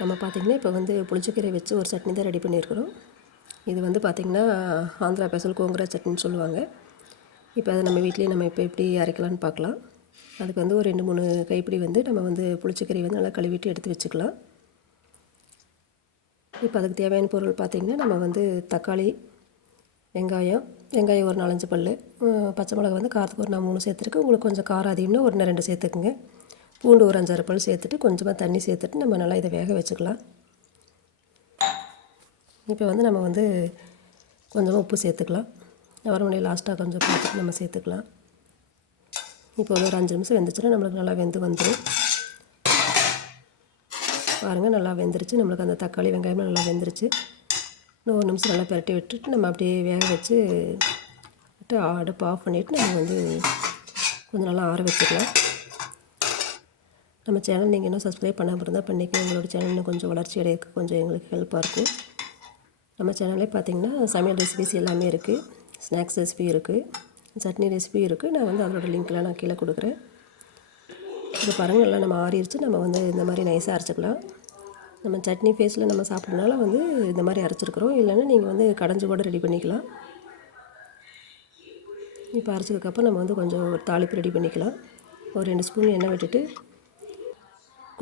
நம்ம பார்த்திங்கன்னா இப்போ வந்து புளிச்சக்கீரை வச்சு ஒரு சட்னி தான் ரெடி பண்ணியிருக்கிறோம். இது வந்து பார்த்திங்கன்னா ஆந்திரா பெசல் கோங்குரா சட்னின்னு சொல்லுவாங்க. இப்போ அதை நம்ம வீட்லேயே நம்ம இப்போ எப்படி அரைக்கலான்னு பார்க்கலாம். அதுக்கு வந்து ஒரு ரெண்டு மூணு கைப்பிடி வந்து நம்ம வந்து புளிச்சக்கீரை வந்து நல்லா கழுவிட்டு எடுத்து வச்சுக்கலாம். இப்போ அதுக்கு தேவையான பொருள் பார்த்திங்கன்னா நம்ம வந்து தக்காளி வெங்காயம் வெங்காயம் ஒரு நாலஞ்சு பல் பச்சை மிளகா வந்து காரத்துக்கு ஒரு நான் மூணு சேர்த்துருக்கு உங்களுக்கு கொஞ்சம் காரம் அதிகம்னா ஒன்று ரெண்டு சேர்த்துக்குங்க. பூண்டு ஒரு அஞ்சாறு பல் சேர்த்துட்டு கொஞ்சமாக தண்ணி சேர்த்துட்டு நம்ம நல்லா இதை வேக வச்சுக்கலாம். இப்போ வந்து நம்ம வந்து கொஞ்சமாக உப்பு சேர்த்துக்கலாம். வரமுடிய லாஸ்ட்டாக கொஞ்சம் பார்த்துட்டு நம்ம சேர்த்துக்கலாம். இப்போ ஒரு அஞ்சு நிமிஷம் வெந்துச்சுன்னா நம்மளுக்கு நல்லா வெந்து வந்துடும் பாருங்கள் நல்லா வெந்துருச்சு. நம்மளுக்கு அந்த தக்காளி வெங்காயமும் நல்லா வெந்துருச்சு. இன்னும் ஒரு நிமிஷம் நல்லா பரட்டி விட்டுட்டு நம்ம அப்படியே வேக வச்சு விட்டு அடுப்பு ஆஃப் பண்ணிவிட்டு நம்ம வந்து கொஞ்சம் நல்லா ஆற வச்சுக்கலாம். நம்ம சேனல் நீங்கள் இன்னும் சப்ஸ்கிரைப் பண்ணாமல் இருந்தால் பண்ணிக்க எங்களோட சேனல் இன்னும் கொஞ்சம் வளர்ச்சி அடையிறதுக்கு கொஞ்சம் எங்களுக்கு ஹெல்ப்பாக இருக்கும். நம்ம சேனல்லே பார்த்திங்கன்னா சமையல் ரெசிபிஸ் எல்லாமே இருக்குது ஸ்நாக்ஸ் ரெசிபி இருக்குது சட்னி ரெசிபி இருக்குது நான் வந்து அதோட லிங்க்லாம் நான் கீழே கொடுக்குறேன். இப்போ பாருங்கள் நம்ம ஆறிடுச்சு நம்ம வந்து இந்த மாதிரி நைஸாக அரைச்சிக்கலாம். நம்ம சட்னி ஃபேஸில் நம்ம சாப்பிட்றதுனால வந்து இந்த மாதிரி அரைச்சிருக்கிறோம். இல்லைன்னா நீங்கள் வந்து கடைஞ்சி கூட ரெடி பண்ணிக்கலாம். இப்போ அரைச்சதுக்கப்புறம் நம்ம வந்து கொஞ்சம் ஒரு தாளிப்பு ரெடி பண்ணிக்கலாம். ஒரு ரெண்டு ஸ்பூன் எண்ணெய் விட்டுட்டு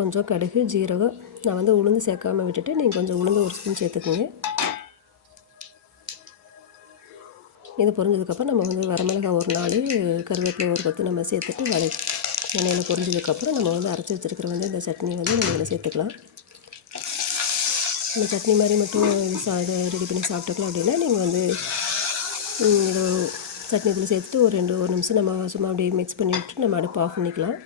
கொஞ்சம் கடுகு ஜீரகம். நான் வந்து உளுந்து சேர்க்காமல் விட்டுட்டு நீங்கள் கொஞ்சம் உளுந்து ஒரு ஸ்பூன் சேர்த்துக்குங்க. இது பொரிஞ்சதுக்கப்புறம் நம்ம வந்து வரமிளகாய் ஒரு நாள் கருவேப்பிலை ஒரு கொத்து நம்ம சேர்த்துட்டு வதக்கி எண்ணெயில் பொரிஞ்சதுக்கப்புறம் நம்ம வந்து அரைச்சி வச்சுருக்கிற வந்து இந்த சட்னி வந்து நம்ம இதில் சேர்த்துக்கலாம். இந்த சட்னி மாதிரி மட்டும் இது சா இதை ரெடி பண்ணி சாப்பிட்டுக்கலாம் அப்படின்னா நீங்கள் வந்து இதை சட்னி இதில் சேர்த்துட்டு ஒரு ரெண்டு ஒரு நிமிஷம் நம்ம சும்மா அப்படியே மிக்ஸ் பண்ணி விட்டு நம்ம அடுப்பு ஆஃப் பண்ணிக்கலாம்.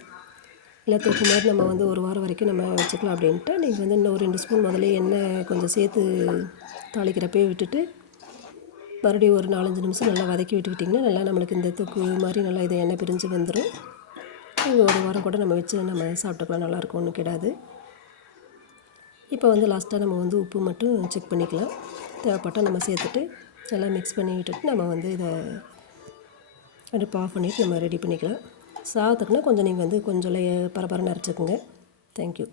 இல்லை தொக்கு மாதிரி நம்ம வந்து ஒரு வாரம் வரைக்கும் நம்ம வச்சுக்கலாம் அப்படின்ட்டு நீங்கள் வந்து இன்னும் ஒரு ரெண்டு ஸ்பூன் முதல்ல எண்ணெய் கொஞ்சம் சேர்த்து தாளிக்கிறப்பே விட்டுட்டு மறுபடியும் ஒரு நாலஞ்சு நிமிஷம் நல்லா வதக்கி விட்டுக்கிட்டிங்கன்னா நல்லா நம்மளுக்கு இந்த தொக்கு மாதிரி நல்லா இதை எண்ணெய் பிரிஞ்சு வந்துடும் நீங்கள் ஒரு வாரம் கூட நம்ம வச்சு நம்ம சாப்பிட்டுக்கலாம் நல்லாயிருக்கும் ஒன்றும் கிடாது. இப்போ வந்து லாஸ்ட்டாக நம்ம வந்து உப்பு மட்டும் செக் பண்ணிக்கலாம். தேவைப்பட்டால் நம்ம சேர்த்துட்டு எல்லாம் மிக்ஸ் பண்ணி விட்டுட்டு நம்ம வந்து இதை அடுப்பு ஆஃப் பண்ணிவிட்டு நம்ம ரெடி பண்ணிக்கலாம். சாதத்துக்குன்னா கொஞ்சம் நீங்கள் வந்து கொஞ்சம் பரபரன்னு அரைச்சிக்கோங்க. தேங்க்யூ